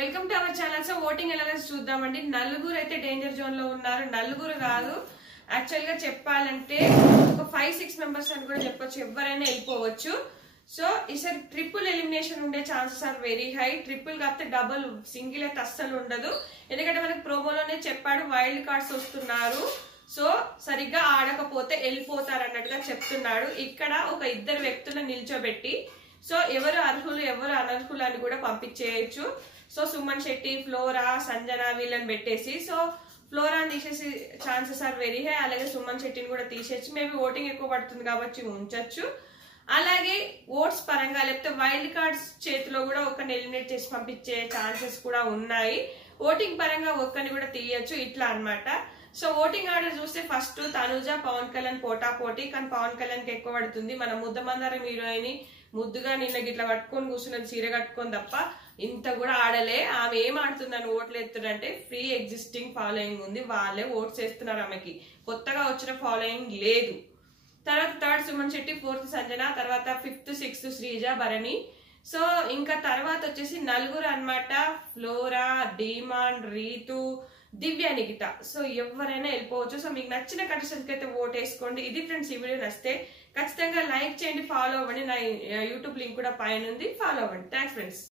Welcome to our channel. So voting ఎలా చూద్దామండి. నలుగురు అయితే డేంజర్ జోన్ లో ఉన్నారు. నలుగురు కాదు, యాక్చువల్ గా చెప్పాలంటే ఒక 5-6 మెంబర్స్ అని కూడా చెప్పొచ్చు. ఎవరైనా వెళ్ళిపోవచ్చు. సో ఈసారి ట్రిపుల్ ఎలిమినేషన్ ఉండే chances are very high. Triple కాకపోతే డబుల్, సింగిల్ అయితే అస్సలు ఉండదు. ఎందుకంటే మనకి ప్రోమోలోనే చెప్పాడు వైల్డ్ కార్డ్స్ వస్తున్నారు. సో సరిగ్గా ఆడకపోతే వెళ్ళిపోతారు అన్నట్టుగా చెప్తున్నాడు. ఇక్కడ ఒక ఇద్దరు వ్యక్తులను నిల్చోబెట్టి సో ఎవరు అర్హులు ఎవరు అనర్హులు అని కూడా పంపించేయచ్చు. సో సుమన్ శెట్టి, ఫ్లోరా, సంజన వీళ్ళని పెట్టేసి సో ఫ్లోరాని తీసేసి ఛాన్సెస్ ఆర్ వెరీ హై. అలాగే సుమన్ శెట్టిని కూడా తీసేసి మేబీ ఓటింగ్ ఎక్కువ పడుతుంది కాబట్టి ఉంచొచ్చు. అలాగే ఓట్స్ పరంగా లేకపోతే వైల్డ్ కార్డ్స్ చేతిలో కూడా ఒకరిని ఎలిమినేట్ చేసి పంపించే ఛాన్సెస్ కూడా ఉన్నాయి. ఓటింగ్ పరంగా ఒక్కరిని కూడా తీయచ్చు, ఇట్లా అన్నమాట. సో ఓటింగ్ ఆర్డర్ చూస్తే ఫస్ట్ తనుజ, పవన్ కళ్యాణ్ పోటా పోటీ. కానీ పవన్ కళ్యాణ్ కి ఎక్కువ పడుతుంది. మన ముద్దమందారం హీరోయిన్ ముద్దుగా నిన్న గిట్లా కట్టుకొని కూర్చున్నది, చీర కట్టుకొని తప్ప ఇంత కూడా ఆడలే. ఆమె ఏం ఆడుతుందని ఓట్లు ఎత్తుడంటే ఫ్రీ ఎగ్జిస్టింగ్ ఫాలోయింగ్ ఉంది, వాళ్ళే ఓట్స్ వేస్తున్నారు. ఆమెకి కొత్తగా వచ్చిన ఫాలోయింగ్ లేదు. తర్వాత థర్డ్ సుమన్ శెట్టి, ఫోర్త్ సంజన, తర్వాత 5th 6th Sreeja, Bharani. So ఇంకా తర్వాత వచ్చేసి నలుగురు అన్నమాట. ఫ్లోరా, డీమాన్, రీతు, దివ్య, నిఖిత. సో ఎవరైనా వెళ్ళిపోవచ్చు. సో మీకు నచ్చిన కంటెస్టెంట్ కి అయితే ఓట్ వేసుకోండి. ఇది ఫ్రెండ్స్, ఈ వీడియో నచ్చితే ఖచ్చితంగా లైక్ చేయండి, ఫాలో అవ్వండి. నా యూట్యూబ్ లింక్ కూడా పైన ఉంది, ఫాలో అవ్వండి. Thanks friends.